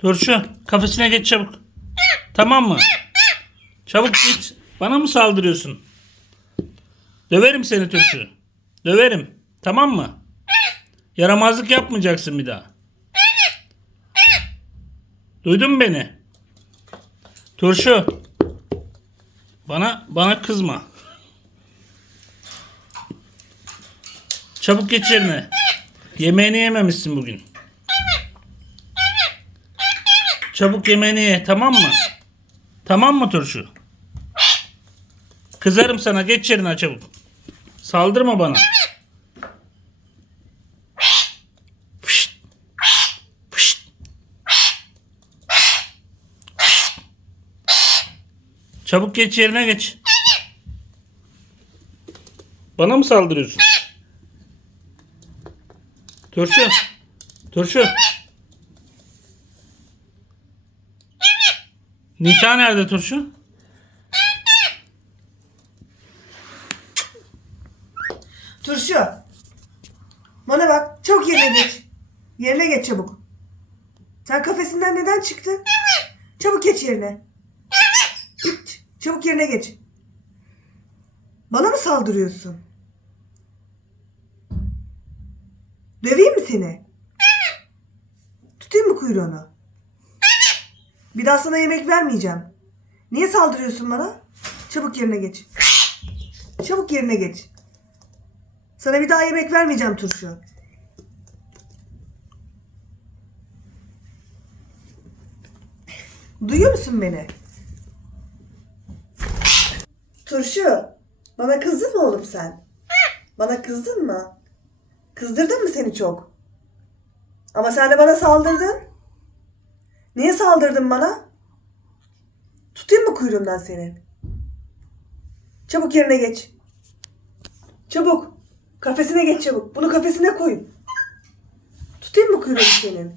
Turşu kafesine geç çabuk. Tamam mı? Çabuk git. Bana mı saldırıyorsun? Döverim seni Turşu. Döverim. Tamam mı? Yaramazlık yapmayacaksın bir daha. Duydun mu beni? Turşu. Bana bana kızma. Çabuk geç yerine. Yemeğini yememişsin bugün. Çabuk yemeğini ye tamam mı? Tamam mı turşu? Kızarım sana geç yerine çabuk. Saldırma bana. Çabuk geç yerine geç. Bana mı saldırıyorsun? Turşu. Turşu. Nisa nerede Turşu? Turşu. Bana bak. Çok yerine geç. Yerine geç çabuk. Sen kafesinden neden çıktın? Çabuk geç yerine. Git. Çabuk yerine geç. Bana mı saldırıyorsun? Döveyim mi seni? Tutayım mı kuyruğunu? Bir daha sana yemek vermeyeceğim. Niye saldırıyorsun bana? Çabuk yerine geç. Çabuk yerine geç. Sana bir daha yemek vermeyeceğim turşu. Duyuyor musun beni? Turşu, bana kızdın mı oğlum sen? Bana kızdın mı? Kızdırdın mı seni çok? Ama sen de bana saldırdın. Niye saldırdın bana? Tutayım mı kuyruğundan senin? Çabuk yerine geç. Çabuk. Kafesine geç çabuk. Bunu kafesine koy. Tutayım mı kuyruğunu senin?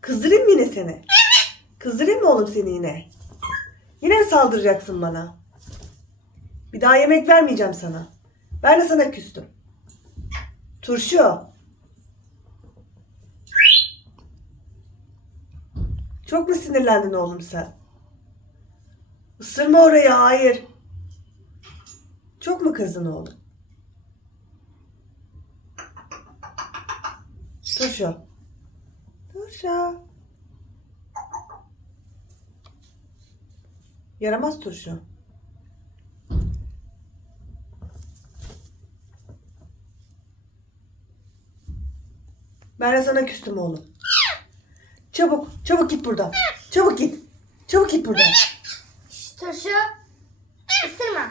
Kızdırayım yine seni? Kızdırayım mı oğlum seni yine? Yine mi saldıracaksın bana? Bir daha yemek vermeyeceğim sana. Ben de sana küstüm. Turşu. Çok mu sinirlendin oğlum sen? Isırma orayı hayır. Çok mu kızdın oğlum? Turşu. Turşu. Yaramaz turşu. Ben de sana küstüm oğlum. Çabuk, çabuk git buradan. Çabuk git. Çabuk git buradan. Şşt, Turşu. Isırma.